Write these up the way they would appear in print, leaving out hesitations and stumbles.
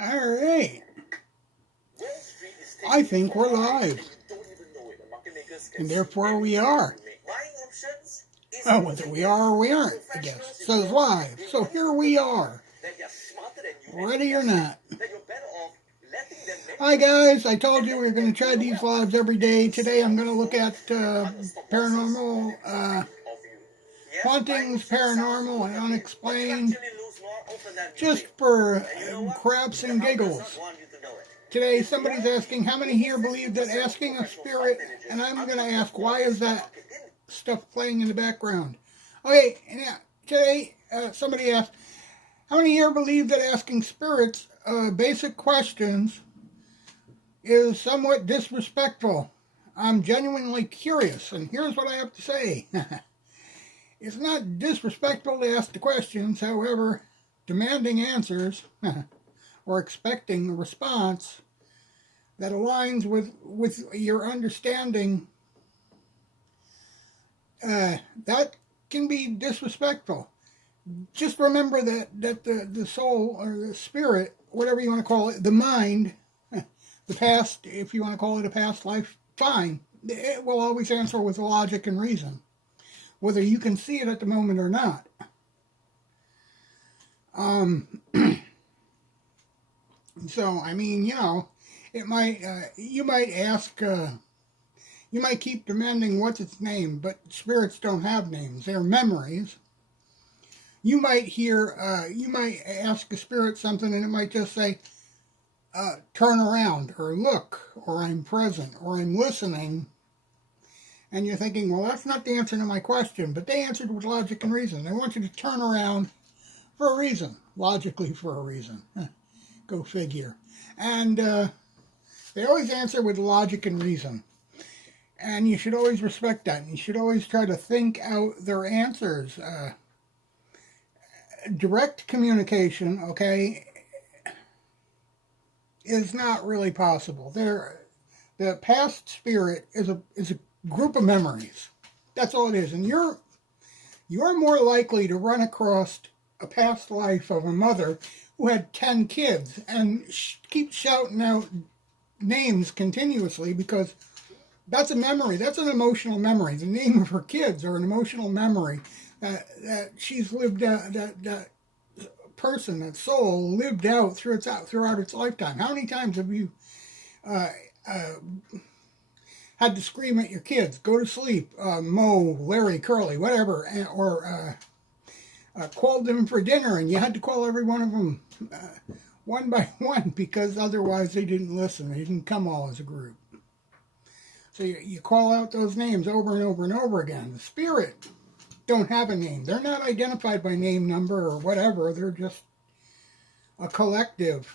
Alright, I think we're live, and therefore we are. Well, whether we are or we aren't, I guess. It says live, so here we are, ready or not. Hi guys, I told you we were going to try these lives every day. Today I'm going to look at paranormal, hauntings, paranormal, and unexplained, just for craps and giggles. Today somebody's asking, how many here believe that asking a spirit, and I'm going to ask, why is that stuff playing in the background? Okay, yeah, today somebody asked, how many here believe that asking spirits basic questions is somewhat disrespectful? I'm genuinely curious, and here's what I have to say. It's not disrespectful to ask the questions, however, demanding answers or expecting a response that aligns with your understanding, that can be disrespectful. Just remember that the soul or the spirit, whatever you want to call it, the mind, the past, if you want to call it a past life, fine. It will always answer with logic and reason, whether you can see it at the moment or not. So, I mean, you know, it might, you might ask, you might keep demanding what's its name, but spirits don't have names. They're memories. You might hear, you might ask a spirit something and it might just say, turn around, or look, or I'm present, or I'm listening. And you're thinking, well, that's not the answer to my question, but they answered with logic and reason. They want you to turn around for a reason, logically for a reason. Go figure. And they always answer with logic and reason. And you should always respect that. And you should always try to think out their answers. Direct communication, okay, is not really possible. The past spirit is a group of memories. That's all it is. And you're more likely to run across a past life of a mother who had 10 kids and keep shouting out names continuously, because that's a memory. That's an emotional memory. The name of her kids are an emotional memory that she's lived out, that person, that soul, lived out throughout its lifetime. How many times have you had to scream at your kids, go to sleep, Mo, Larry, Curly, whatever, or called them for dinner, and you had to call every one of them one by one, because otherwise they didn't listen. They didn't come all as a group. So you call out those names over and over and over again. The spirit don't have a name. They're not identified by name, number, or whatever. They're just a collective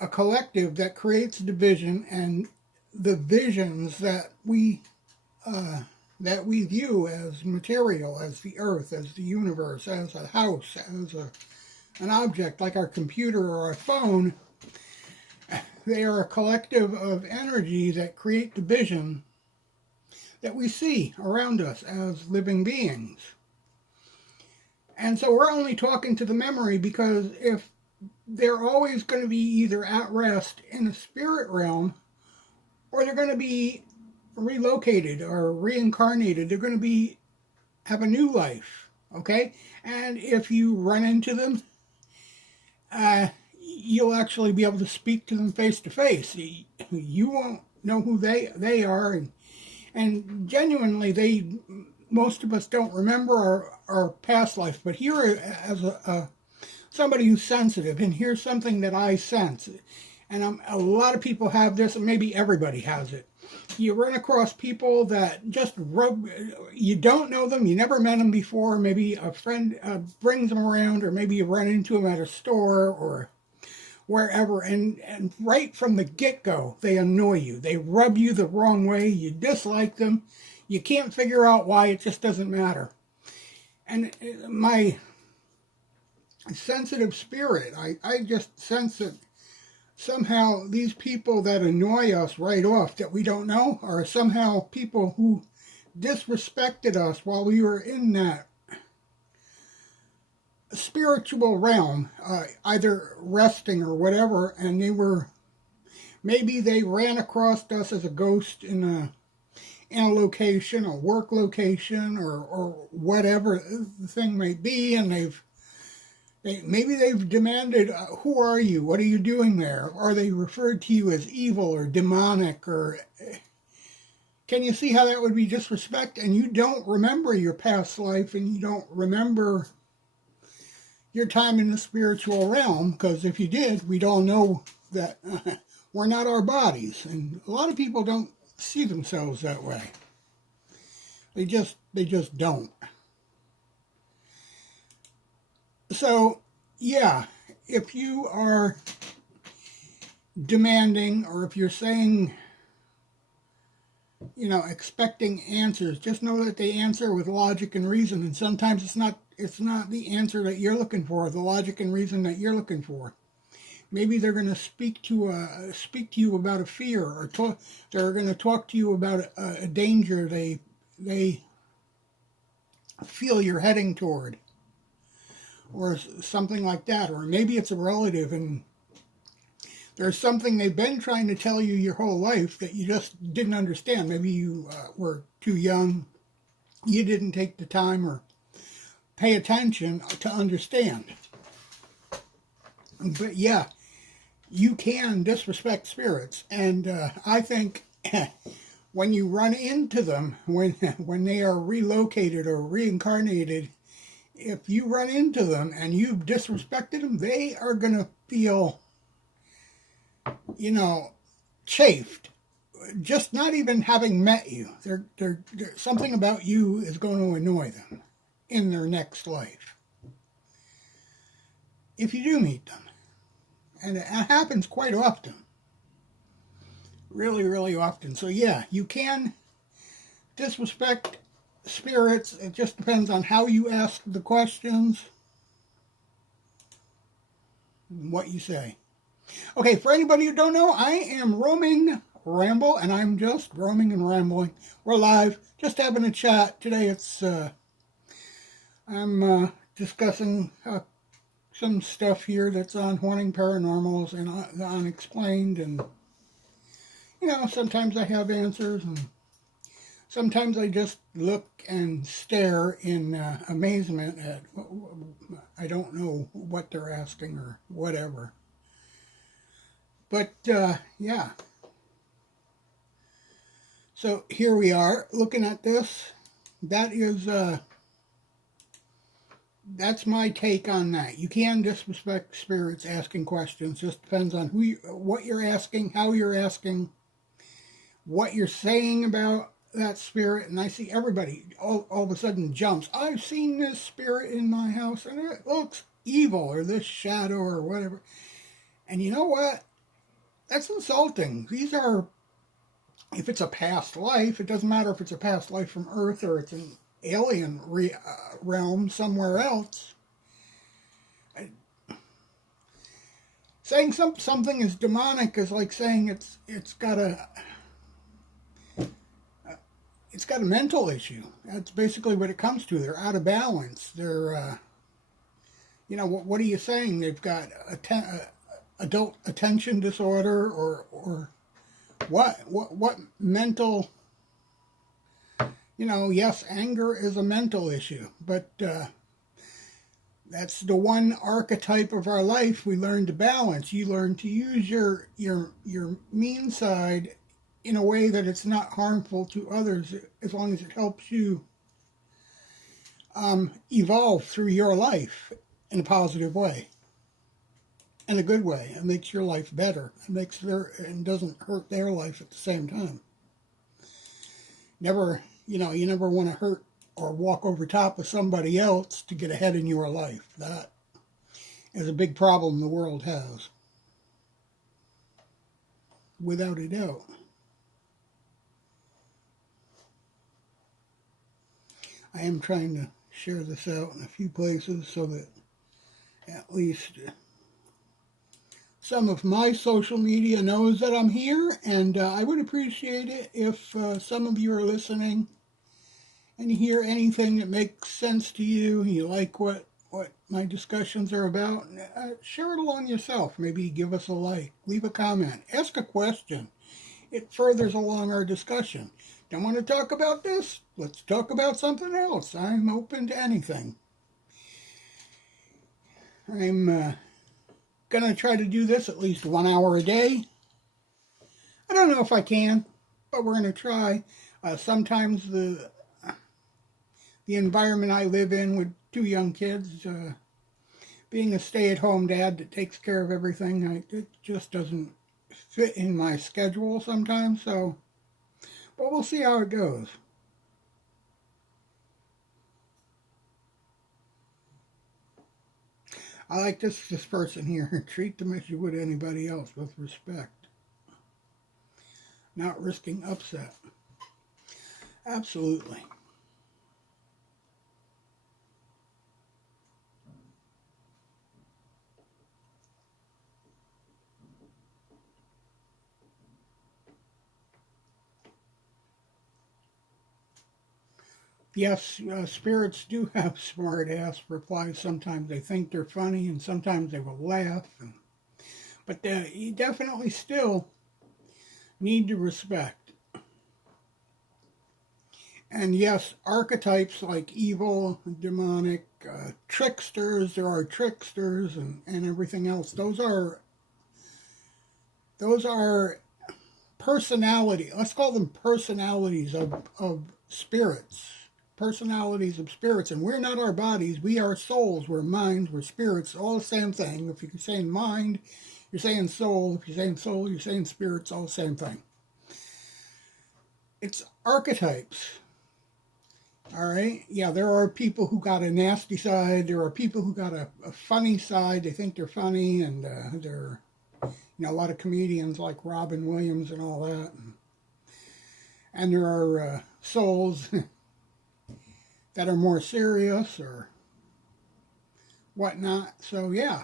that creates division, and the visions that we view as material, as the earth, as the universe, as a house, as an object like our computer or our phone. They are a collective of energy that create division that we see around us as living beings. And so we're only talking to the memory because if they're always going to be either at rest in the spirit realm, or they're going to be relocated or reincarnated, they're going to have a new life, okay? And if you run into them, you'll actually be able to speak to them face to face. You won't know who they are, and genuinely, most of us don't remember our past life. But here, as somebody who's sensitive, and here's something that I sense, and a lot of people have this, and maybe everybody has it. You run across people that just you don't know them, you never met them before, maybe a friend brings them around, or maybe you run into them at a store or wherever, and right from the get-go, they annoy you. They rub you the wrong way. You dislike them. You can't figure out why. It just doesn't matter. And my sensitive spirit, I just sense that somehow these people that annoy us right off, that we don't know, are somehow people who disrespected us while we were in that spiritual realm, either resting or whatever, and maybe they ran across us as a ghost in a location, a work location, or whatever the thing may be, and maybe they've demanded, who are you? What are you doing there? Are they referred to you as evil or demonic? Or can you see how that would be disrespect? And you don't remember your past life, and you don't remember your time in the spiritual realm, because if you did, we'd all know that we're not our bodies. And a lot of people don't see themselves that way. They just don't. So, yeah, if you are demanding, or if you're saying, expecting answers, just know that they answer with logic and reason. And sometimes it's not the answer that you're looking for, the logic and reason that you're looking for. Maybe they're going to speak to you about a fear, or they're going to talk to you about a danger they feel you're heading toward, or something like that. Or maybe it's a relative, and there's something they've been trying to tell you your whole life that you just didn't understand. Maybe you were too young, you didn't take the time or pay attention to understand. But yeah, you can disrespect spirits, and I think when you run into them, when they are relocated or reincarnated, if you run into them and you've disrespected them, they are going to feel, chafed. Just not even having met you. They're something about you is going to annoy them in their next life, if you do meet them. And it happens quite often. Really, really often. So yeah, you can disrespect spirits. It just depends on how you ask the questions and what you say. Okay, for anybody who don't know, I am Roaming Ramble, and I'm just roaming and rambling. We're live, just having a chat. Today I'm discussing some stuff here that's on haunting paranormals and the unexplained, and sometimes I have answers, and sometimes I just look and stare in amazement at, I don't know what they're asking or whatever. But yeah, so here we are looking at this. That's my take on that. You can disrespect spirits asking questions. Just depends on what you're asking, how you're asking, what you're saying about that spirit. And I see everybody all of a sudden jumps. I've seen this spirit in my house, and it looks evil, or this shadow, or whatever. And you know what? That's insulting. These are, if it's a past life, it doesn't matter if it's a past life from Earth or it's an alien realm somewhere else. Saying something is demonic is like saying it's got a mental issue. That's basically what it comes to. They're out of balance. They're what are you saying? They've got adult attention disorder, or what mental, yes, anger is a mental issue, but that's the one archetype of our life we learn to balance. You learn to use your mean side in a way that it's not harmful to others, as long as it helps you evolve through your life in a positive way. In a good way. It makes your life better. And doesn't hurt their life at the same time. You never want to hurt or walk over top of somebody else to get ahead in your life. That is a big problem the world has. Without a doubt. I am trying to share this out in a few places so that at least some of my social media knows that I'm here, and I would appreciate it if some of you are listening and hear anything that makes sense to you. You like what my discussions are about, share it along yourself. Maybe give us a like, leave a comment, ask a question. It furthers along our discussion. Don't want to talk about this? Let's talk about something else. I'm open to anything. I'm going to try to do this at least 1 hour a day. I don't know if I can, but we're going to try. Sometimes the environment I live in with 2 young kids, being a stay-at-home dad that takes care of everything, it just doesn't fit in my schedule sometimes. So, but we'll see how it goes. I like this person here. Treat them as you would anybody else, with respect. Not risking upset. Absolutely. Yes, spirits do have smart-ass replies. Sometimes they think they're funny, and sometimes they will laugh. But you definitely still need to respect. And yes, archetypes like evil, demonic, tricksters, there are tricksters and everything else. Those are personality. Let's call them personalities of spirits. Personalities of spirits. And we're not our bodies. We are souls. We're minds. We're spirits. All the same thing. If you're saying mind, you're saying soul. If you're saying soul, you're saying spirits. All the same thing. It's archetypes. All right? Yeah, there are people who got a nasty side. There are people who got a funny side. They think they're funny, and they're, a lot of comedians like Robin Williams and all that. And there are souls that are more serious or whatnot. So, yeah.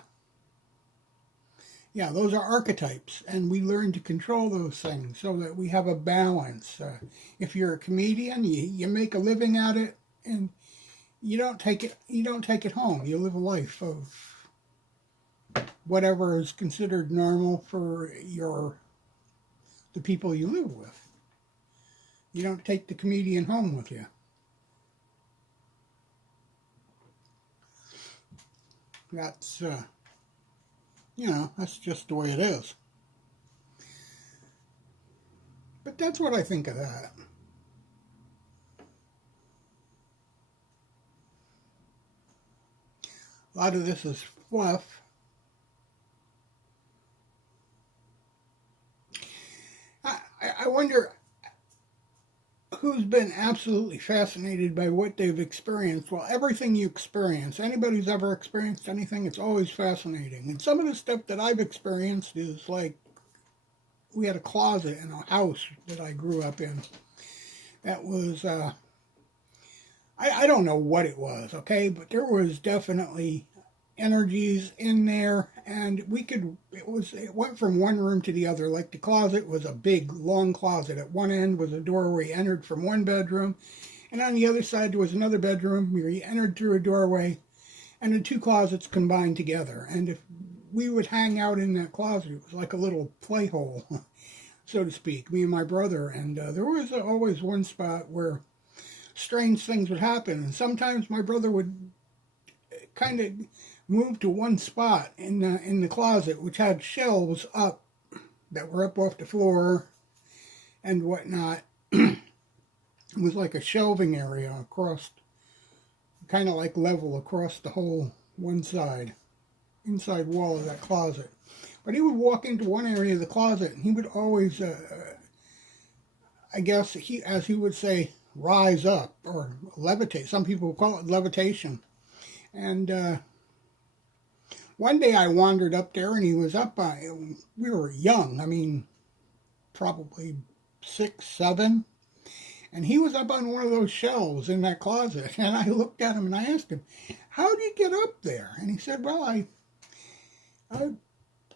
Yeah, those are archetypes, and we learn to control those things so that we have a balance. If you're a comedian, you make a living at it, and you don't take it home. You live a life of whatever is considered normal for the people you live with. You don't take the comedian home with you. That's that's just the way it is. But that's what I think of that. A lot of this is fluff. I wonder who's been absolutely fascinated by what they've experienced. Well, everything you experience, anybody who's ever experienced anything, it's always fascinating. And some of the stuff that I've experienced is like, we had a closet in a house that I grew up in that was, I don't know what it was, okay, but there was definitely energies in there, and it went from one room to the other. Like, the closet was a big long closet. At one end was a door where you entered from one bedroom, and on the other side there was another bedroom where you entered through a doorway, and the 2 closets combined together. And if we would hang out in that closet, it was like a little play hole, so to speak, me and my brother. And there was always one spot where strange things would happen, and sometimes my brother would kind of moved to one spot in the closet, which had shelves up that were up off the floor and whatnot. It was like a shelving area across, kind of like level across the whole one side, inside wall of that closet. But he would walk into one area of the closet, and he would always, I guess, as he would say, rise up or levitate. Some people call it levitation. And one day I wandered up there, and he was up by, we were young, I mean, probably 6, 7, and he was up on one of those shelves in that closet, and I looked at him and I asked him, how did you get up there? And he said, well, I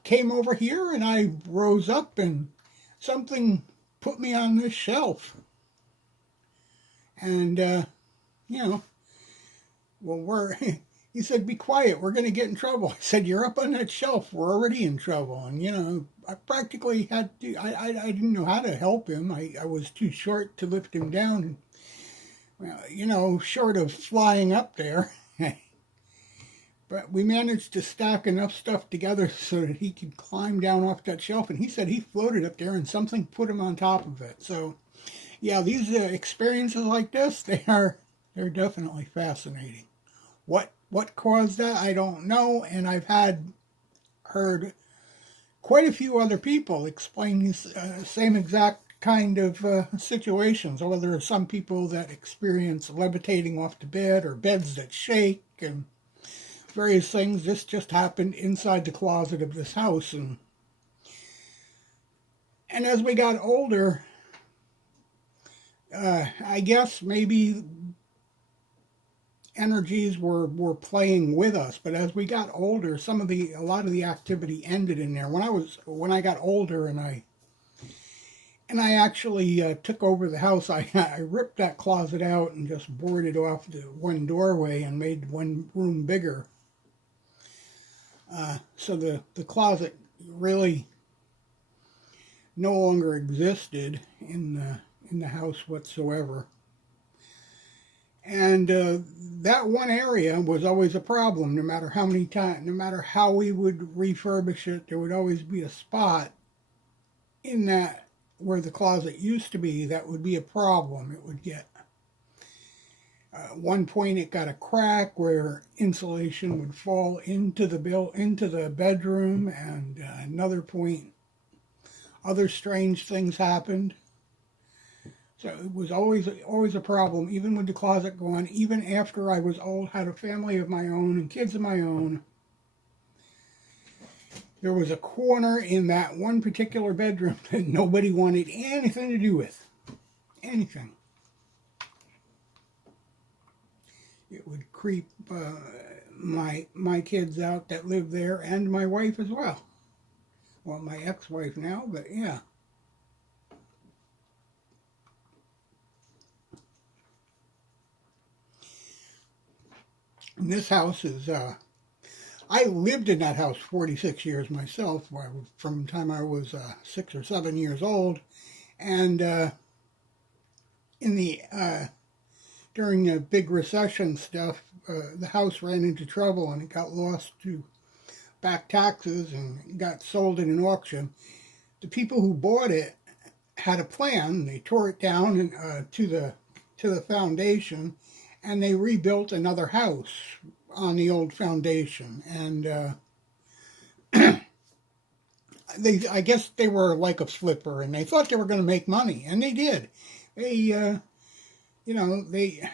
came over here and I rose up and something put me on this shelf. And, well, He said, be quiet, we're going to get in trouble. I said, you're up on that shelf, we're already in trouble. And, you know, I practically had to, I didn't know how to help him. I was too short to lift him down, you know, short of flying up there. But we managed to stack enough stuff together so that he could climb down off that shelf. And he said he floated up there and something put him on top of it. So, yeah, these experiences like this, they're definitely fascinating. What caused that, I don't know, and I've heard quite a few other people explain these same exact kind of situations. Or there are some people that experience levitating off the bed or beds that shake and various things. This just happened inside the closet of this house, and as we got older, I guess maybe energies were playing with us, but as we got older, a lot of the activity ended in there. When I got older and I actually took over the house, I ripped that closet out and just boarded off the one doorway and made one room bigger. So the closet really no longer existed in the house whatsoever. And that one area was always a problem. No matter how many times, no matter how we would refurbish it, there would always be a spot in that where the closet used to be that would be a problem. It would get, at one point it got a crack where insulation would fall into the bedroom, and another point, other strange things happened. So it was always a problem, even with the closet gone, even after I was old, had a family of my own and kids of my own. There was a corner in that one particular bedroom that nobody wanted anything to do with. Anything. It would creep my kids out that lived there, and my wife as well. Well, my ex-wife now, but yeah. And this house is, I lived in that house 46 years myself, from the time I was 6 or 7 years old. And during the big recession stuff, the house ran into trouble and it got lost to back taxes and got sold in an auction. The people who bought it had a plan. They tore it down and, to the foundation, and they rebuilt another house on the old foundation. And I guess they were like a flipper, and they thought they were going to make money, and they did. They, they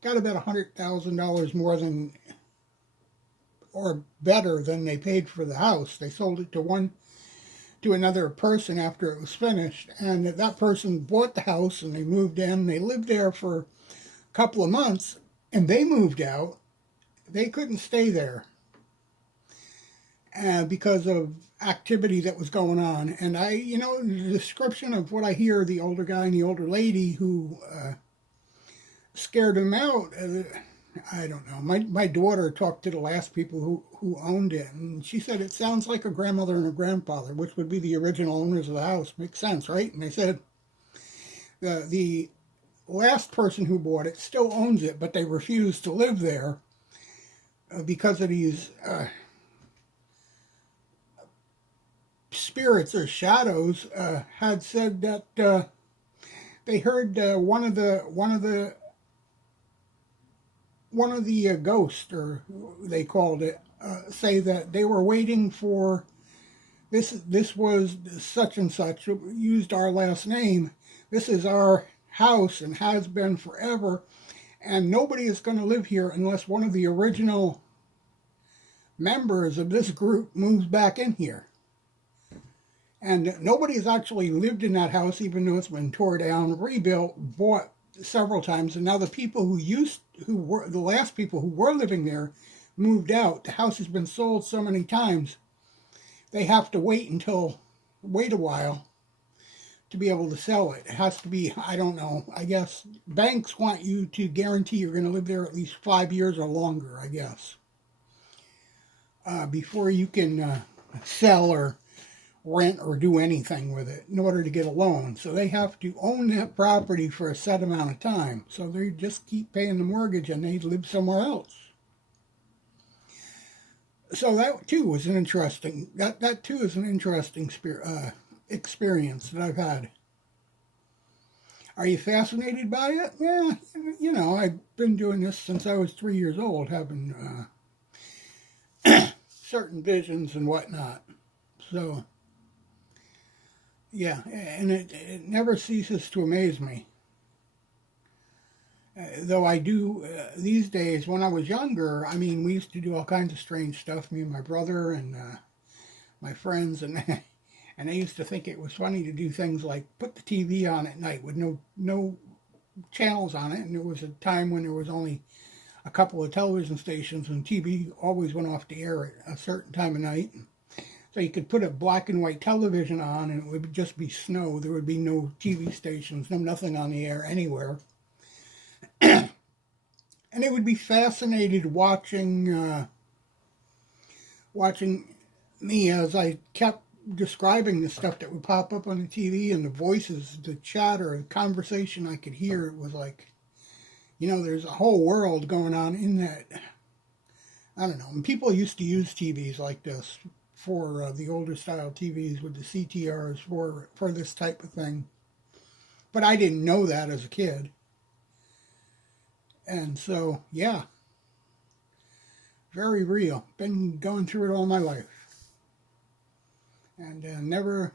got about $100,000 more than, or better than they paid for the house. They sold it to another person after it was finished, and that person bought the house, and they moved in. They lived there for a couple of months, and they moved out. They couldn't stay there because of activity that was going on. And the description of what I hear, the older guy and the older lady who scared him out, I don't know. My daughter talked to the last people who owned it, and she said it sounds like a grandmother and a grandfather, which would be the original owners of the house. Makes sense, right? And they said the last person who bought it still owns it, but they refuse to live there because of these spirits or shadows. Had said that they heard one of the ghosts, or they called it, say that they were waiting for this was such and such, used our last name. This is our house and has been forever, and nobody is going to live here unless one of the original members of this group moves back in here. And nobody has actually lived in that house, even though it's been torn down, rebuilt, bought several times, and now the people the last people who were living there moved out. The house has been sold so many times, they have to wait a while to be able to sell it. It has to be, I don't know, I guess banks want you to guarantee you're going to live there at least 5 years or longer, I guess, before you can sell or rent or do anything with it in order to get a loan. So they have to own that property for a set amount of time. So they just keep paying the mortgage and they live somewhere else. So that too was an interesting, that too is an interesting experience that I've had. Are you fascinated by it? Yeah, you know, I've been doing this since I was 3 years old, having certain visions and whatnot. So, yeah, and it never ceases to amaze me. Though I do, these days, when I was younger, I mean, we used to do all kinds of strange stuff, me and my brother and my friends, and and I used to think it was funny to do things like put the TV on at night with no channels on it, and there was a time when there was only a couple of television stations, and TV always went off the air at a certain time of night. So you could put a black and white television on, and it would just be snow. There would be no TV stations, nothing on the air anywhere. And it would be fascinated watching me as I kept describing the stuff that would pop up on the TV and the voices, the chatter, the conversation I could hear. It was like, you know, there's a whole world going on in that. I don't know. And people used to use TVs like this for the older style TVs with the CTRs for this type of thing. But I didn't know that as a kid. And so, yeah, very real. Been going through it all my life. And never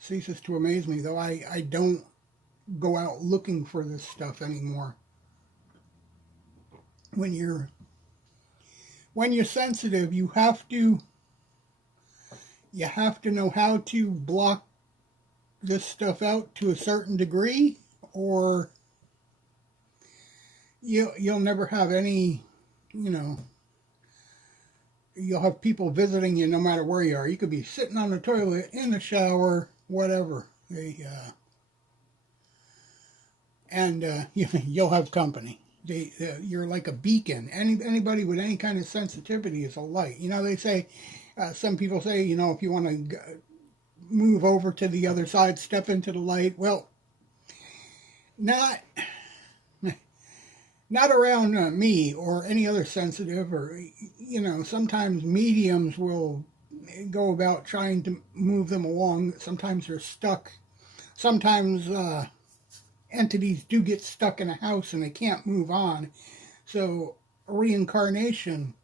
ceases to amaze me, though I don't go out looking for this stuff anymore. When you're sensitive, you have to know how to block this stuff out to a certain degree, or you'll never have any, you know, you'll have people visiting you no matter where you are. You could be sitting on the toilet, in the shower, whatever. You'll have company. You're like a beacon. Anybody with any kind of sensitivity is a light. You know, they say, some people say, you know, if you want to move over to the other side, step into the light. Well, not around me or any other sensitive, or, you know, sometimes mediums will go about trying to move them along. Sometimes they're stuck. Sometimes entities do get stuck in a house and they can't move on. So reincarnation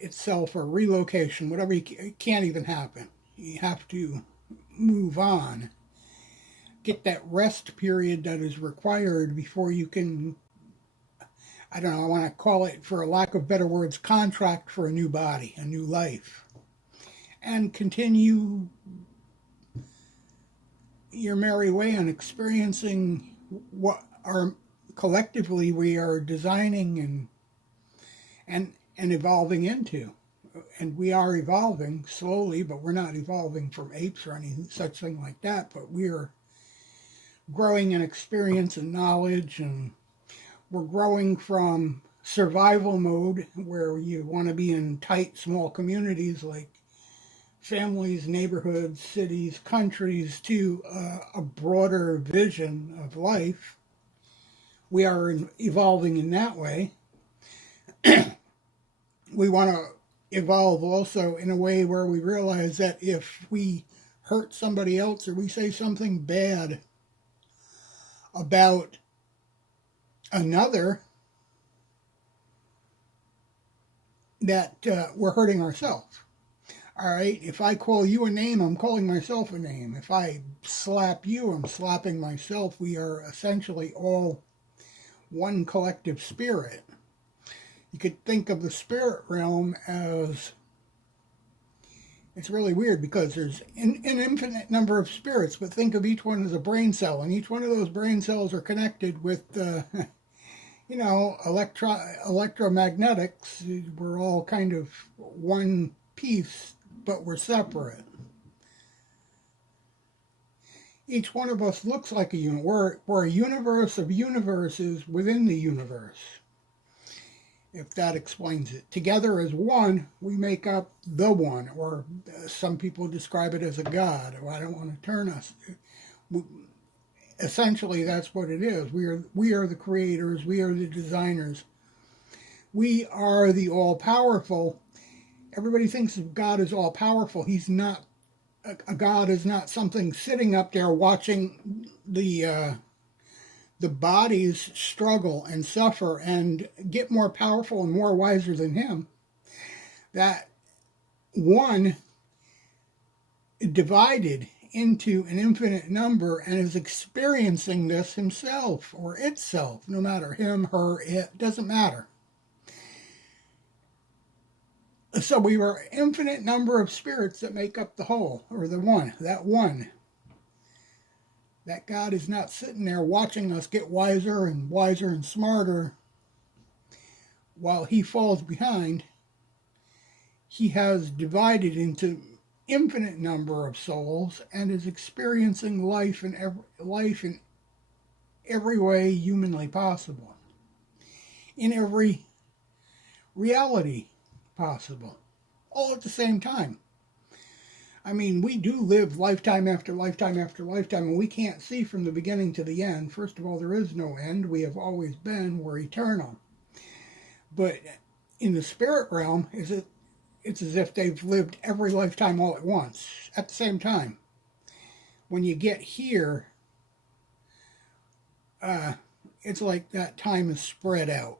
itself, or relocation, whatever, it can't even happen. You have to move on. Get that rest period that is required before you can, I don't know, I want to call it, for a lack of better words, contract for a new body, a new life, and continue your merry way on experiencing what are collectively we are designing and evolving into. And we are evolving slowly, but we're not evolving from apes or any such thing like that, but we're growing in experience and knowledge, and we're growing from survival mode, where you want to be in tight, small communities like families, neighborhoods, cities, countries, to a broader vision of life. We are evolving in that way. We want to evolve also in a way where we realize that if we hurt somebody else, or we say something bad about another, that we're hurting ourselves. All right, if I call you a name, I'm calling myself a name. If I slap you, I'm slapping myself. We are essentially all one collective spirit. You could think of the spirit realm as, it's really weird because there's an infinite number of spirits, but think of each one as a brain cell, and each one of those brain cells are connected with, you know, electromagnetics. We're all kind of one piece, but we're separate. Each one of us looks like a universe. We're a universe of universes within the universe, if that explains it. Together as one, we make up the one, or some people describe it as a god. Or I don't want to turn us. Essentially, that's what it is. We are the creators. We are the designers. We are the all-powerful. Everybody thinks of God as all-powerful. He's not. A god is not something sitting up there watching the bodies struggle and suffer and get more powerful and more wiser than him. That one divided into an infinite number and is experiencing this himself or itself, no matter him, her, it, doesn't matter. So we are an infinite number of spirits that make up the whole, or the one, that one. That God is not sitting there watching us get wiser and smarter while he falls behind. He has divided into infinite number of souls and is experiencing life in every way humanly possible, in every reality possible, all at the same time. I mean, we do live lifetime after lifetime after lifetime, and we can't see from the beginning to the end. First of all, there is no end. We have always been. We're eternal. But in the spirit realm, it's as if they've lived every lifetime all at once, at the same time. When you get here, it's like that time is spread out.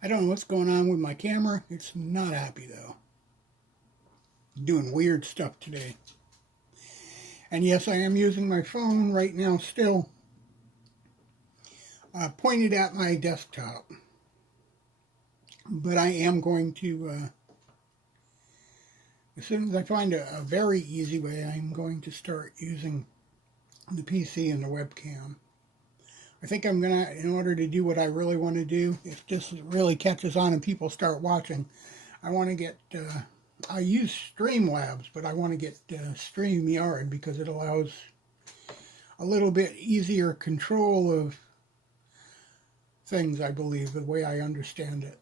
I don't know what's going on with my camera. It's not happy, though. Doing weird stuff today. And yes, I am using my phone right now still, pointed at my desktop. But I am going to, as soon as I find a very easy way, I'm going to start using the PC and the webcam. I think I'm going to, in order to do what I really want to do, if this really catches on and people start watching, I want to get, I use Streamlabs, but I want to get StreamYard because it allows a little bit easier control of things, I believe, the way I understand it.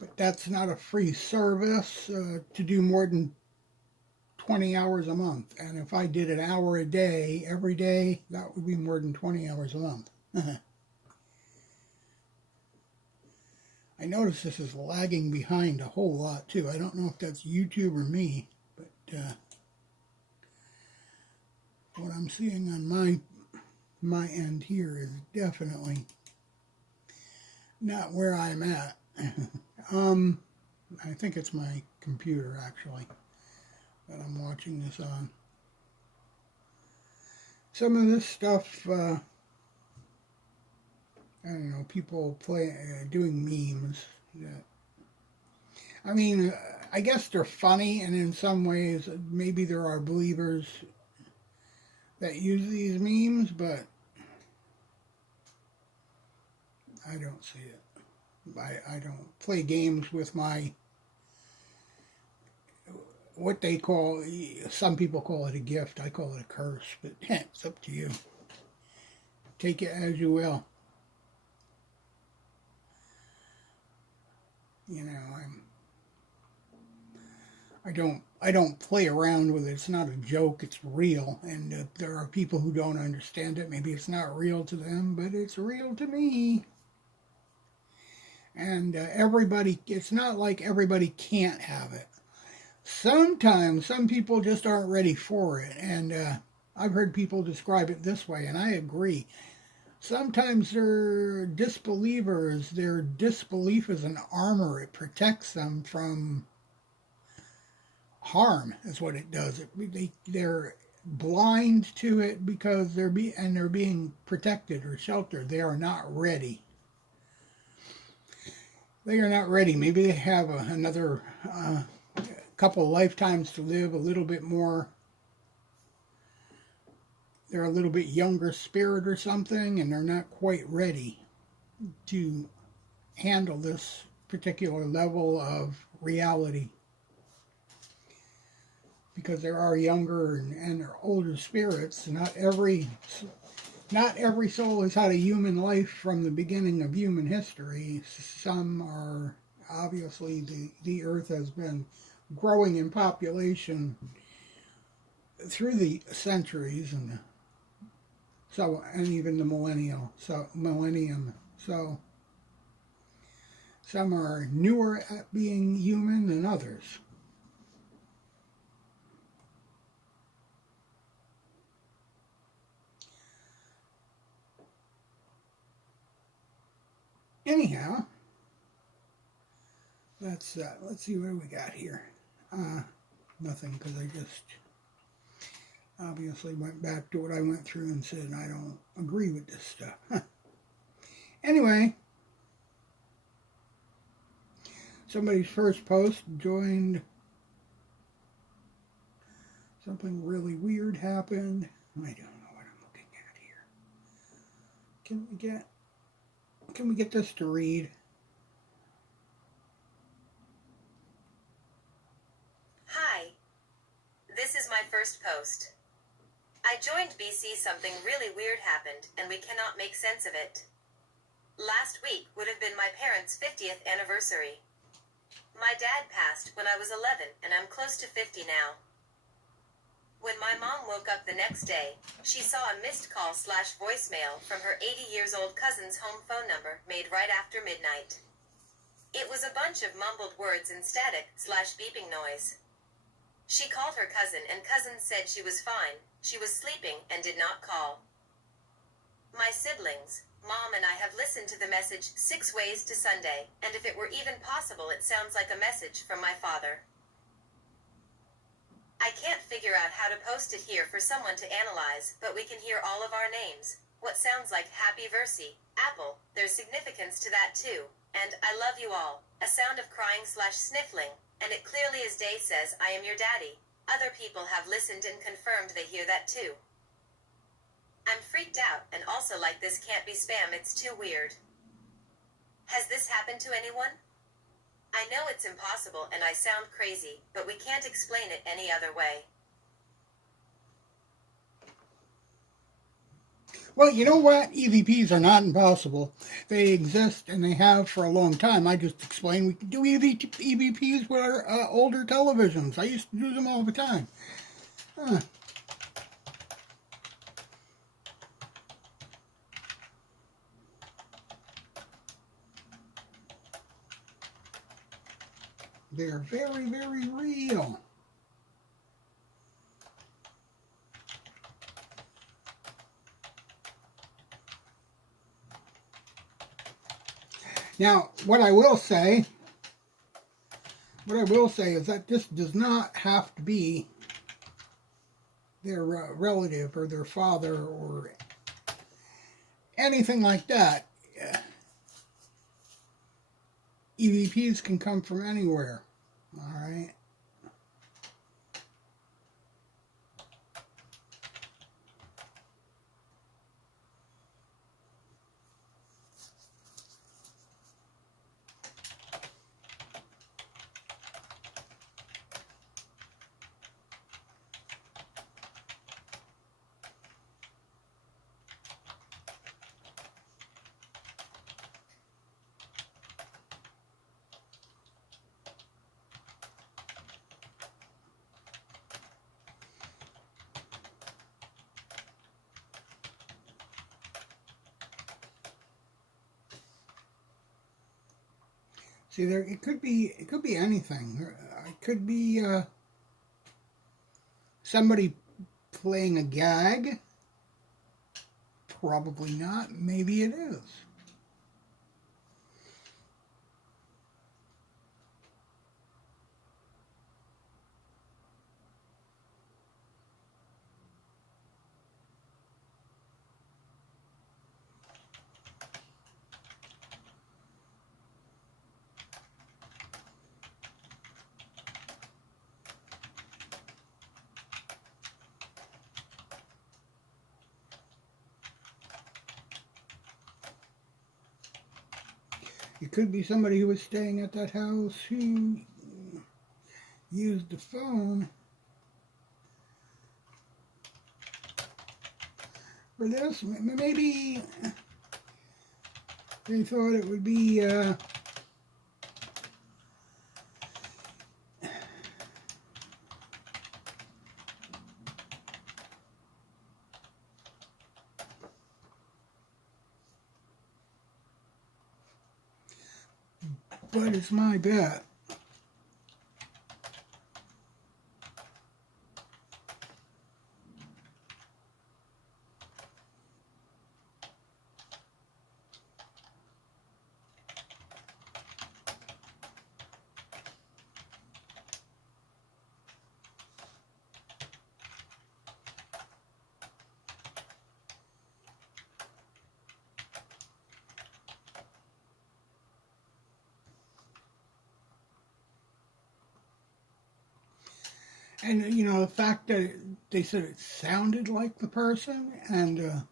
But that's not a free service to do more than 20 hours a month. And if I did an hour a day, every day, that would be more than 20 hours a month. I notice this is lagging behind a whole lot, too. I don't know if that's YouTube or me, but what I'm seeing on my end here is definitely not where I'm at. I think it's my computer, actually, that I'm watching this on. Some of this stuff, I don't know, people doing memes. I mean, I guess they're funny, and in some ways, maybe there are believers that use these memes, but I don't see it. I don't play games with my, what they call, some people call it a gift, I call it a curse, but it's up to you. Take it as you will. You know, I don't play around with it. It's not a joke, it's real, and there are people who don't understand it. Maybe it's not real to them, but it's real to me. And everybody, it's not like everybody can't have it. Sometimes some people just aren't ready for it, and I've heard people describe it this way, and I agree. Sometimes they're disbelievers. Their disbelief is an armor. It protects them from harm, is what it does. They're blind to it because they're being protected or sheltered. They are not ready. They are not ready. Maybe they have another couple lifetimes to live, a little bit more. They're a little bit younger spirit or something, and they're not quite ready to handle this particular level of reality. because there are younger and there are older spirits. Not every soul has had a human life from the beginning of human history. Some are, obviously, the earth has been growing in population through the centuries and even the millennium. So some are newer at being human than others. Anyhow, let's see what we got here. Nothing, because I just obviously went back to what I went through and said I don't agree with this stuff. Anyway, somebody's first post joined. Something really weird happened. I don't know what I'm looking at here. Can we get this to read? Hi. This is my first post. I joined BC. Something really weird happened, and we cannot make sense of it. Last week would have been my parents' 50th anniversary. My dad passed when I was 11, and I'm close to 50 now. When my mom woke up the next day, she saw a missed call/voicemail from her 80-years-old cousin's home phone number made right after midnight. It was a bunch of mumbled words and static/beeping noise. She called her cousin, and cousin said she was fine, she was sleeping, and did not call. My siblings, Mom and I have listened to the message 6 ways to Sunday, and if it were even possible, it sounds like a message from my father. I can't figure out how to post it here for someone to analyze, but we can hear all of our names. What sounds like happy versy, apple, there's significance to that too, and I love you all, a sound of crying/sniffling, and it clearly as day says I am your daddy. Other people have listened and confirmed they hear that too. I'm freaked out, and also like this can't be spam, it's too weird. Has this happened to anyone? I know it's impossible and I sound crazy, but we can't explain it any other way. Well, you know what? EVPs are not impossible. They exist, and they have for a long time. I just explained we can do EVPs with our older televisions. I used to do them all the time. They're very, very real. Now, what I will say is that this does not have to be their relative or their father or anything like that. EVPs can come from anywhere. All right. See, there it could be anything. It could be somebody playing a gag. Probably not. Maybe it is. It could be somebody who was staying at that house who used the phone for this. Maybe they thought it would be but it's my bet. And, you know, the fact that they said it sounded like the person, and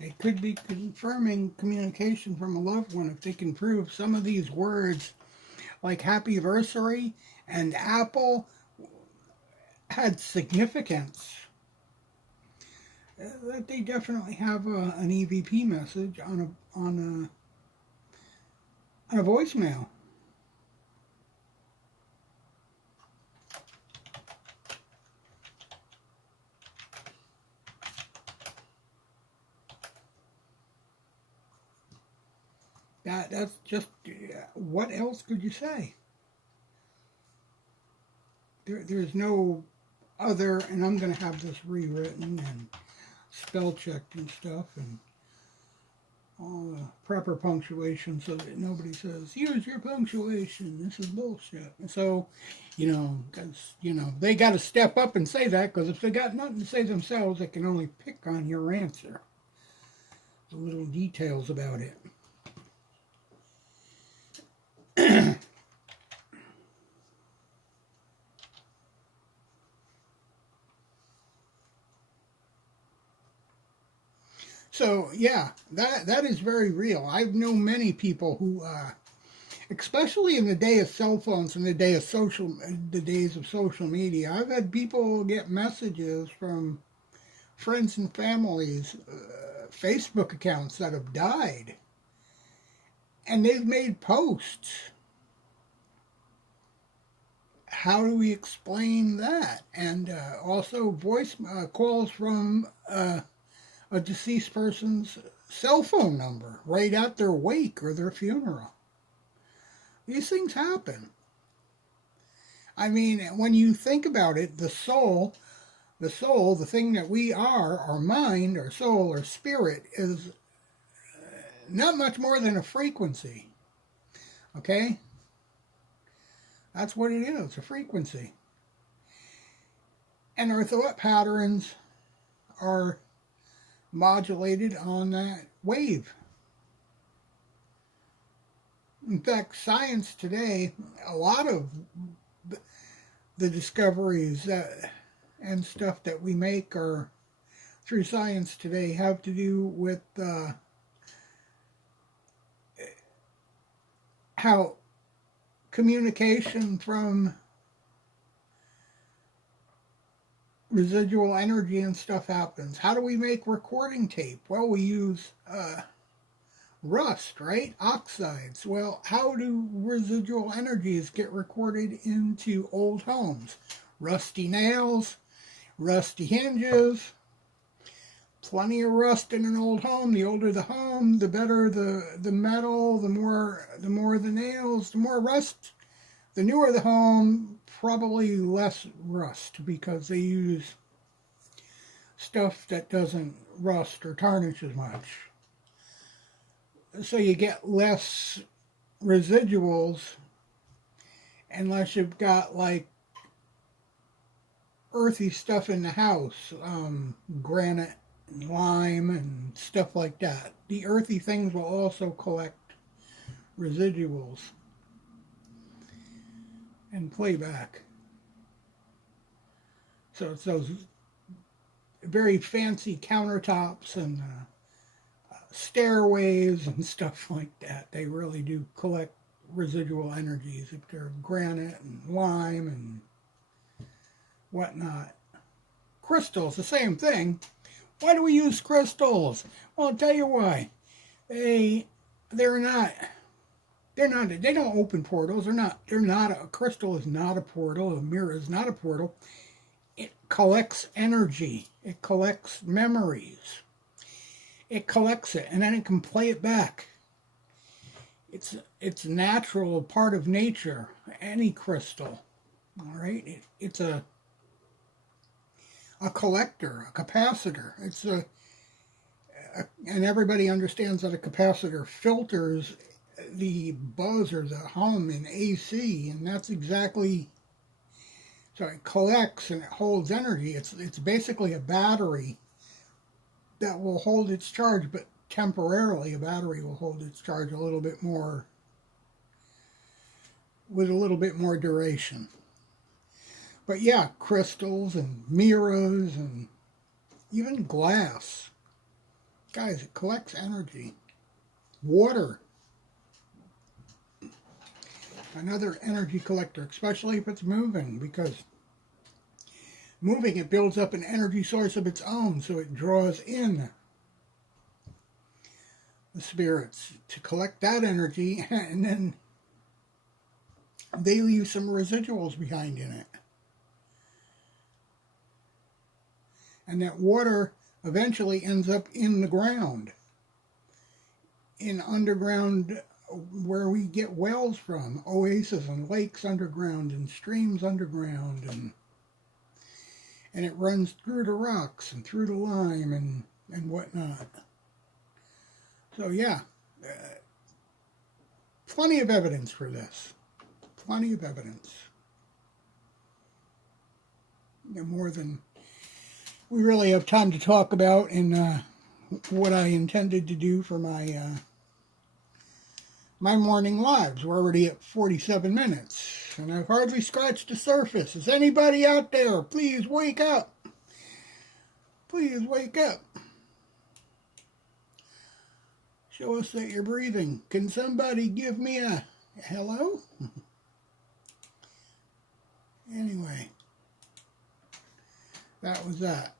they could be confirming communication from a loved one if they can prove some of these words, like happy-versary and apple, had significance. That they definitely have an EVP message on a voicemail. That's just, what else could you say? There's no other, and I'm going to have this rewritten and spell checked and stuff, and all the proper punctuation so that nobody says, use your punctuation, this is bullshit. And so, you know, they got to step up and say that, because if they got nothing to say themselves, they can only pick on your answer. The little details about it. So yeah, that is very real. I've known many people who, especially in the day of cell phones and the days of social media, I've had people get messages from friends and families, Facebook accounts that have died, and they've made posts. How do we explain that? And also voice calls from a deceased person's cell phone number right at their wake or their funeral. These things happen. I mean, when you think about it, the soul, the thing that we are, our mind, our soul, our spirit, is not much more than a frequency. Okay? That's what it is, a frequency. And our thought patterns are modulated on that wave. In fact, science today, a lot of the discoveries and stuff that we make are through science today have to do with how communication from residual energy and stuff happens. How do we make recording tape? Well, we use rust, right? Oxides. Well, how do residual energies get recorded into old homes? Rusty nails, rusty hinges, plenty of rust in an old home. The older the home, the better the metal, the more the nails, the more rust. The newer the home, probably less rust because they use stuff that doesn't rust or tarnish as much. So you get less residuals unless you've got like earthy stuff in the house, granite and lime and stuff like that. The earthy things will also collect residuals and play back. So it's those very fancy countertops and stairways and stuff like that. They really do collect residual energies if they're granite and lime and whatnot. Crystals, the same thing. Why do we use crystals? Well, I'll tell you why. They don't open portals. A crystal is not a portal. A mirror is not a portal. It collects energy. It collects memories. It collects it, and then it can play it back. It's natural, part of nature. Any crystal, all right. It's a collector, a capacitor. And everybody understands that a capacitor filters the buzz or the hum in AC, and that's exactly. So it collects and it holds energy. It's basically a battery that will hold its charge, but temporarily a battery will hold its charge a little bit more, with a little bit more duration. But yeah, crystals and mirrors and even glass. Guys, it collects energy. Water. Another energy collector, especially if it's moving, because moving, it builds up an energy source of its own, so it draws in the spirits to collect that energy, and then they leave some residuals behind in it. And that water eventually ends up in the ground, in underground, where we get wells from, oases and lakes underground and streams underground, and it runs through the rocks and through the lime and whatnot. So yeah, plenty of evidence for this. Plenty of evidence. More than we really have time to talk about in what I intended to do for my my morning lives. We're already at 47 minutes, and I've hardly scratched the surface. Is anybody out there? Please wake up. Please wake up. Show us that you're breathing. Can somebody give me a hello? Anyway, that was that.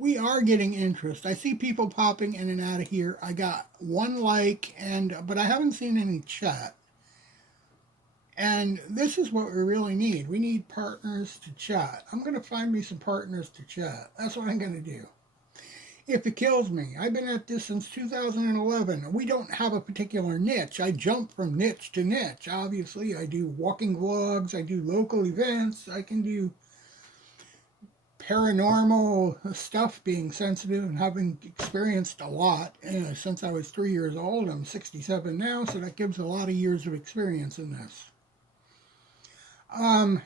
We are getting interest. I see people popping in and out of here. I got one like, but I haven't seen any chat. And this is what we really need. We need partners to chat. I'm going to find me some partners to chat. That's what I'm going to do. If it kills me. I've been at this since 2011. We don't have a particular niche. I jump from niche to niche. Obviously, I do walking vlogs. I do local events. I can do paranormal stuff, being sensitive and having experienced a lot since I was 3 years old. I'm 67 now, so that gives a lot of years of experience in this.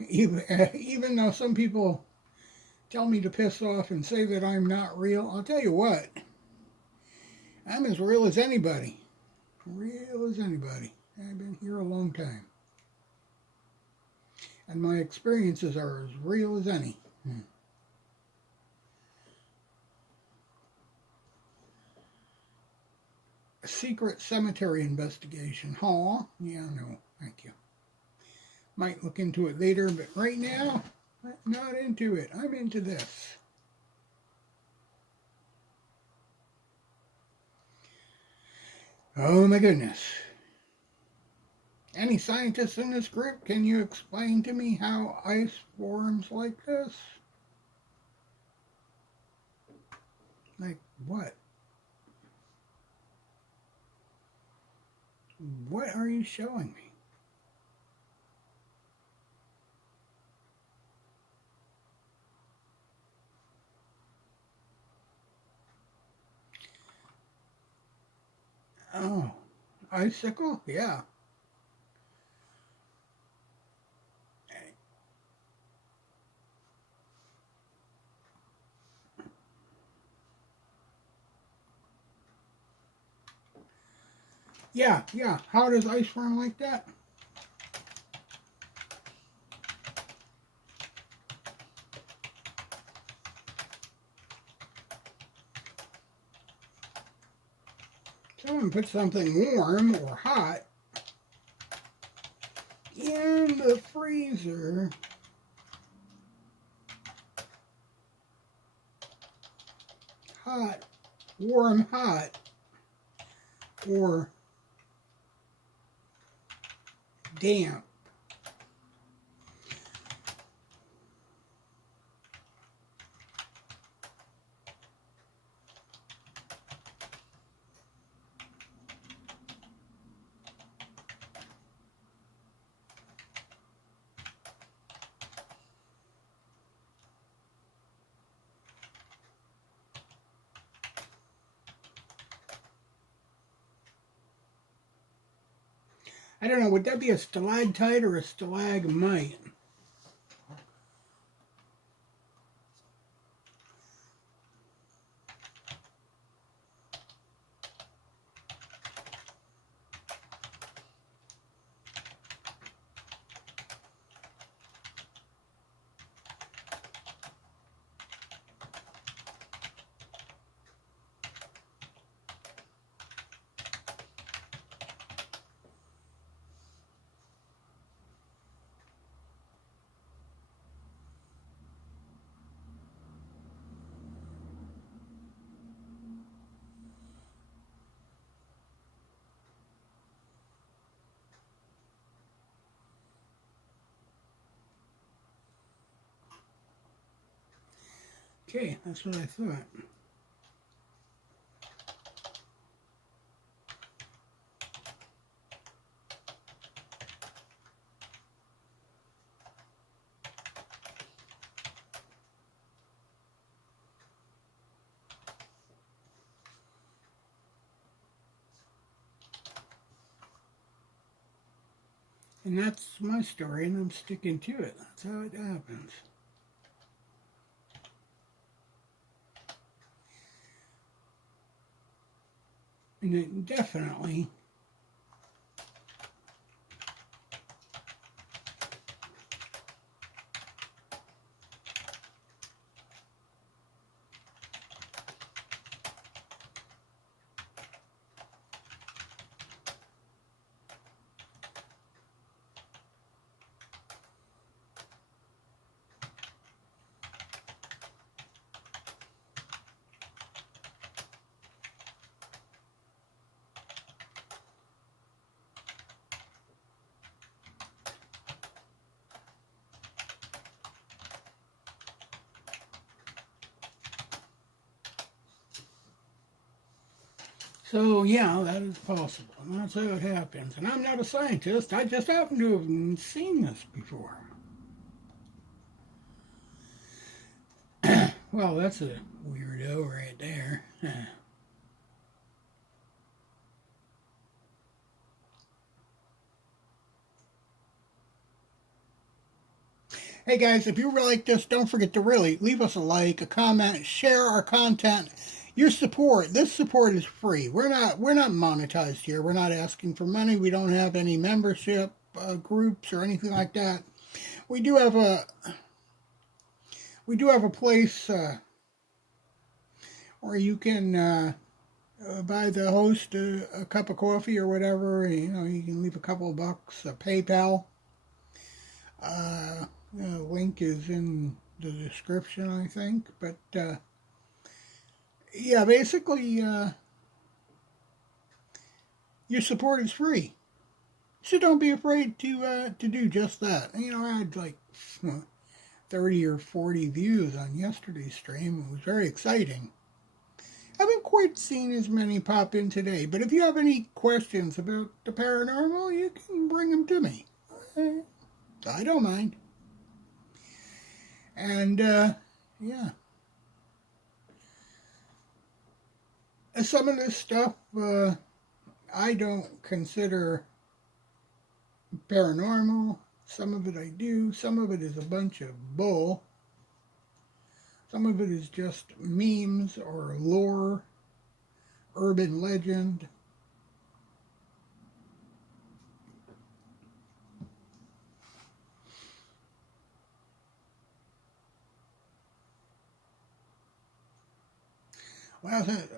Even though some people tell me to piss off and say that I'm not real, I'll tell you what, I'm as real as anybody. Real as anybody. I've been here a long time. And my experiences are as real as any. A secret cemetery investigation. Huh? Yeah, no, thank you. Might look into it later, but right now, I'm not into it. I'm into this. Oh my goodness. Any scientists in this group, can you explain to me how ice forms like this? Like, what? What are you showing me? Oh, icicle? Yeah. Yeah, yeah. How does ice form like that? Someone put something warm or hot in the freezer. Hot, warm, hot, or damp. I don't know, would that be a stalactite or a stalagmite? Okay, that's what I thought. And that's my story, and I'm sticking to it. That's how it happens. And it definitely so, yeah, that is possible. And that's how it happens. And I'm not a scientist. I just happen to have seen this before. Well, that's a weirdo right there. Hey guys, if you like this, don't forget to really leave us a like, a comment, share our content. Your support, this support is free. We're not monetized here. We're not asking for money. We don't have any membership groups or anything like that. We do have a place where you can buy the host a cup of coffee or whatever. You know, you can leave a couple of bucks. PayPal. Link is in the description, I think. But yeah, basically, your support is free, so don't be afraid to do just that. You know, I had like 30 or 40 views on yesterday's stream. It was very exciting. Haven't quite seen as many pop in today, but if you have any questions about the paranormal, you can bring them to me. I don't mind. And, yeah. Some of this stuff, I don't consider paranormal. Some of it I do. Some of it is a bunch of bull. Some of it is just memes or lore, urban legend. Last night,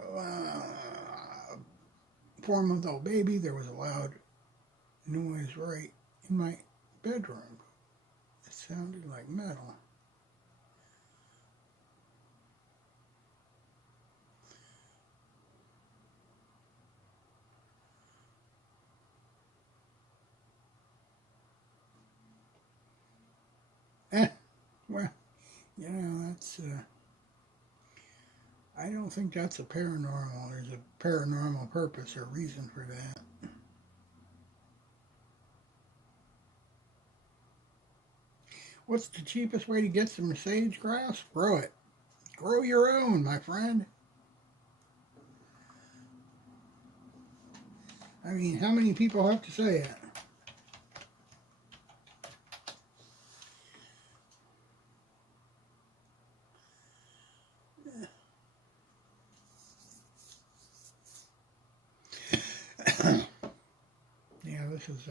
4-month-old baby, there was a loud noise right in my bedroom. It sounded like metal. Well, you know, that's, I don't think that's a paranormal. There's a paranormal purpose or reason for that. What's the cheapest way to get some sage grass? Grow it. Grow your own, my friend. I mean, how many people have to say it? Yeah, this is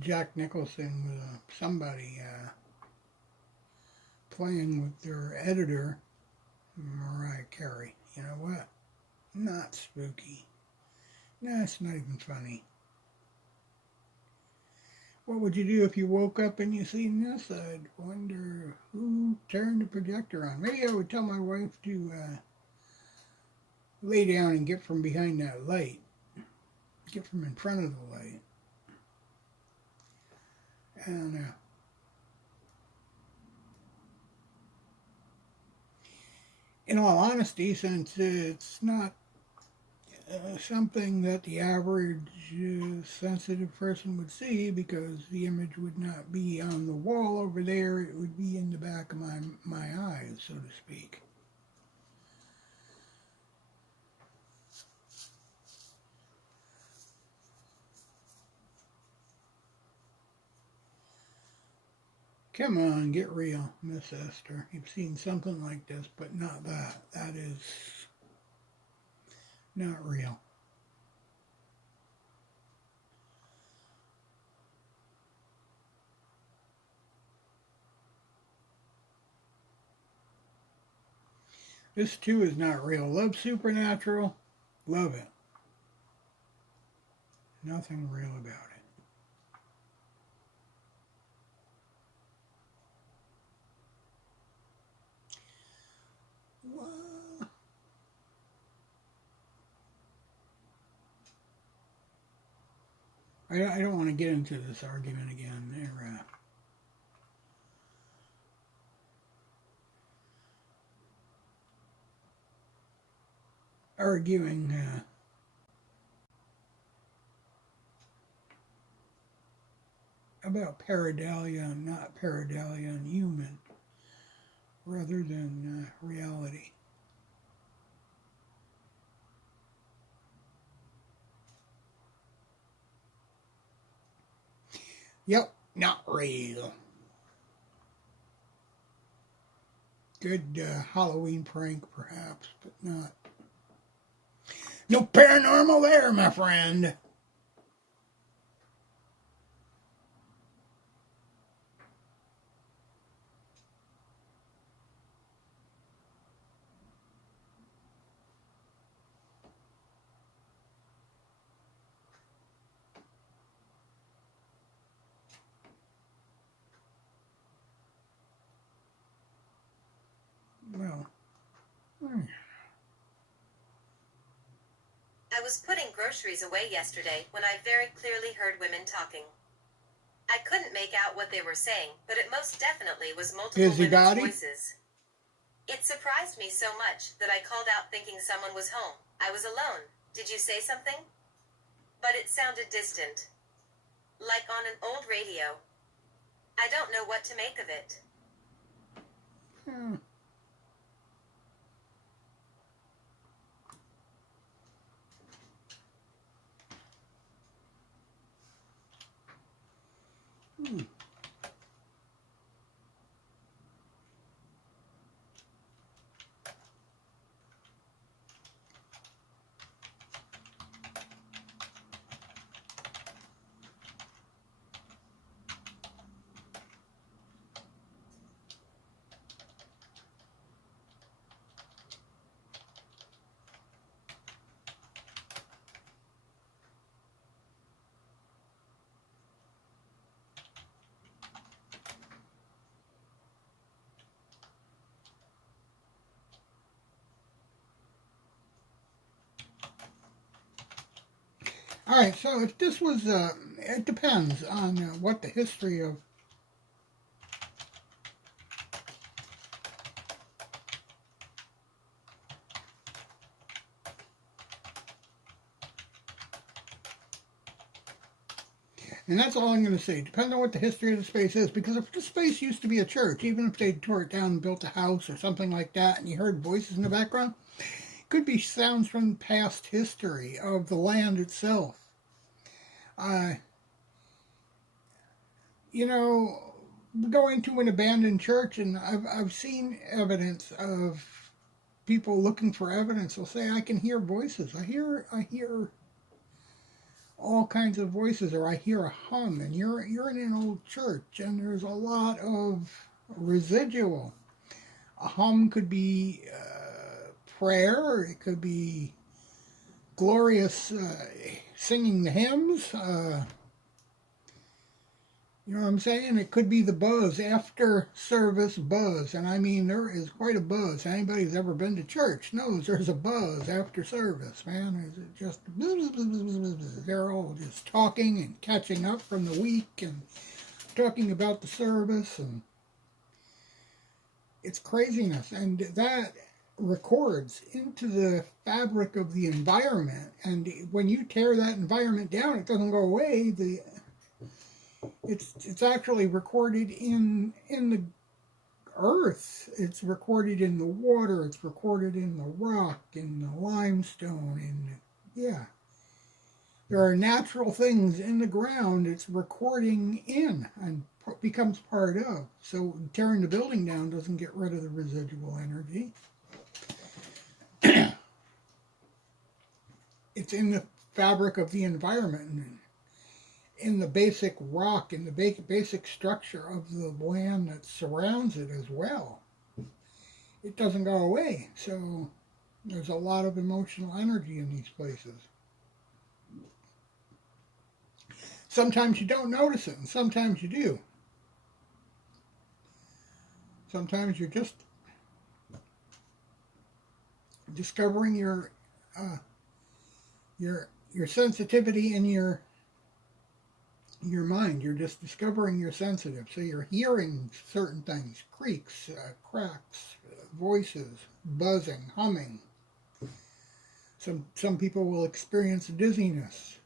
Jack Nicholson with somebody playing with their editor, Mariah Carey. You know what? Not spooky. No, it's not even funny. What would you do if you woke up and you seen this? I'd wonder who turned the projector on. Maybe I would tell my wife to lay down and get from behind that light. Get from in front of the light. I don't know. In all honesty, since it's not something that the average sensitive person would see, because the image would not be on the wall over there, it would be in the back of my eyes, so to speak. Come on, get real, Miss Esther. You've seen something like this, but not that. That is not real. This too is not real. Love supernatural. Love it. Nothing real about it. I don't want to get into this argument again. They're arguing about pareidolia, not pareidolia and human, rather than reality. Yep, not real. Good Halloween prank, perhaps, but not. No paranormal there, my friend. Well, I was putting groceries away yesterday when I very clearly heard women talking. I couldn't make out what they were saying, but it most definitely was multiple women's voices. It surprised me so much that I called out thinking someone was home. I was alone. Did you say something? But it sounded distant. Like on an old radio. I don't know what to make of it. Hmm. Hmm. All right, so if this was, it depends on what the history of. And that's all I'm going to say. Depends on what the history of the space is. Because if the space used to be a church, even if they tore it down and built a house or something like that, and you heard voices in the background, it could be sounds from past history of the land itself. You know, go into an abandoned church, and I've seen evidence of people looking for evidence. They'll say, "I can hear voices. I hear all kinds of voices," or "I hear a hum." And you're in an old church, and there's a lot of residual. A hum could be prayer. It could be glorious singing the hymns. You know what I'm saying? It could be the buzz, after service buzz. And I mean, there is quite a buzz. Anybody who's ever been to church knows there's a buzz after service, man. It's just, they're all just talking and catching up from the week and talking about the service. And it's craziness. And that records into the fabric of the environment. And when you tear that environment down, it doesn't go away. It's actually recorded in the earth. It's recorded in the water. It's recorded in the rock, in the limestone, yeah. There are natural things in the ground it's recording in and becomes part of. So tearing the building down doesn't get rid of the residual energy. It's in the fabric of the environment, in the basic rock, in the basic structure of the land that surrounds it as well. It doesn't go away. So there's a lot of emotional energy in these places. Sometimes you don't notice it, and sometimes you do. Sometimes you're just discovering your sensitivity in your mind. You're just discovering you're sensitive. So you're hearing certain things, creaks, cracks, voices, buzzing, humming. Some people will experience dizziness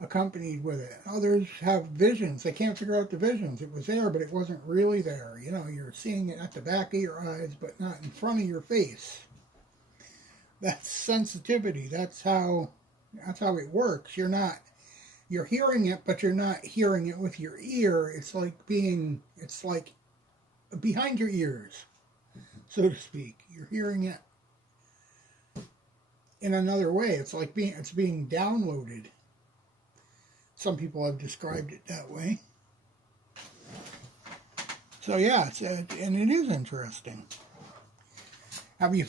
accompanied with it. Others have visions. They can't figure out the visions. It was there, but it wasn't really there. You know, you're seeing it at the back of your eyes, but not in front of your face. That's sensitivity. That's how it works. You're hearing it, but you're not hearing it with your ear. It's like behind your ears, so to speak. You're hearing it in another way. It's like it's being downloaded. Some people have described it that way. So yeah, and it is interesting. Have you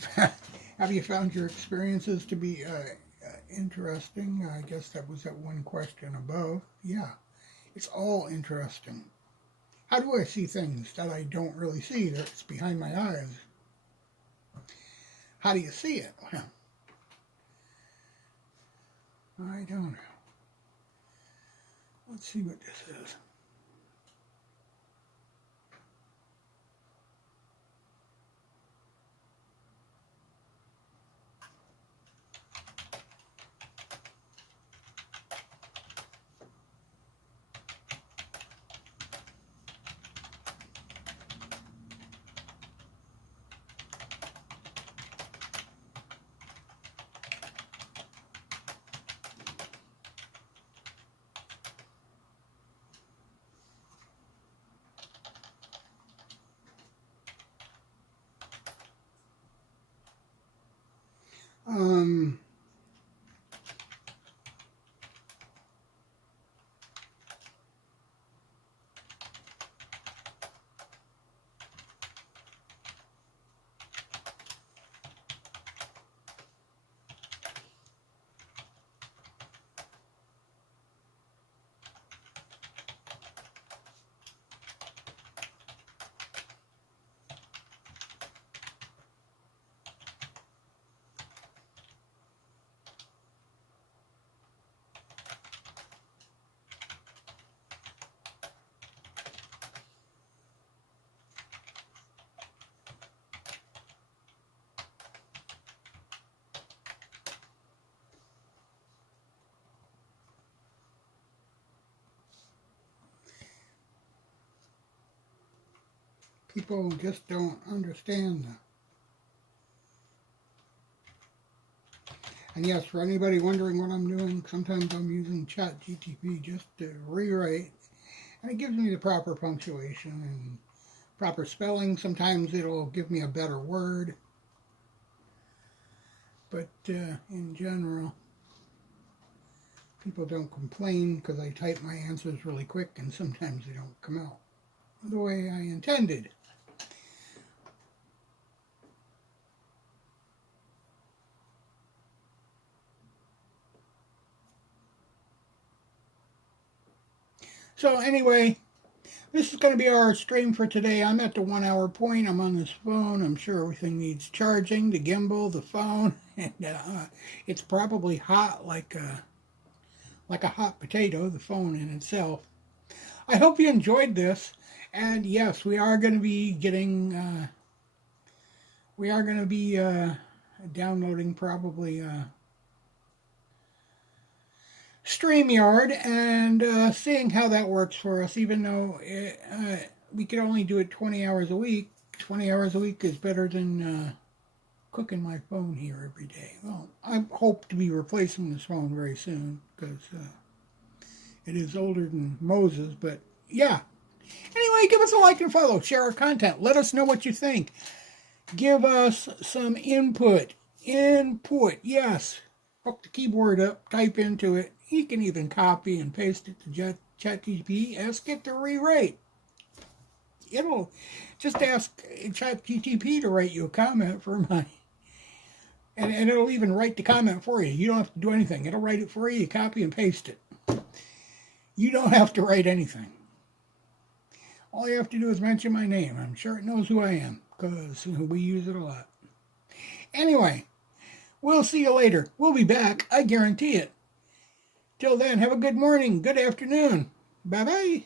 found your experiences to be interesting? I guess that was that one question above. Yeah, it's all interesting. How do I see things that I don't really see, that's behind my eyes? How do you see it? Well, I don't know. Let's see what this is. People just don't understand that. And yes, for anybody wondering what I'm doing, sometimes I'm using ChatGTP just to rewrite. And it gives me the proper punctuation and proper spelling. Sometimes it'll give me a better word. But in general, people don't complain because I type my answers really quick and sometimes they don't come out the way I intended. So anyway, this is going to be our stream for today. I'm at the 1 hour point. I'm on this phone. I'm sure everything needs charging, the gimbal, the phone, and it's probably hot like a hot potato, the phone in itself. I hope you enjoyed this. And yes, we are going to be getting, downloading probably StreamYard and seeing how that works for us, even though we could only do it 20 hours a week. 20 hours a week is better than cooking my phone here every day. Well, I hope to be replacing this phone very soon because it is older than Moses, but yeah. Anyway, give us a like and follow. Share our content. Let us know what you think. Give us some input. Yes. Hook the keyboard up. Type into it. You can even copy and paste it to ChatGPT. Ask it to rewrite. It'll just ask ChatGPT to write you a comment for money. And it'll even write the comment for you. You don't have to do anything. It'll write it for you. You copy and paste it. You don't have to write anything. All you have to do is mention my name. I'm sure it knows who I am because we use it a lot. Anyway, we'll see you later. We'll be back. I guarantee it. Till then, have a good morning, good afternoon. Bye-bye.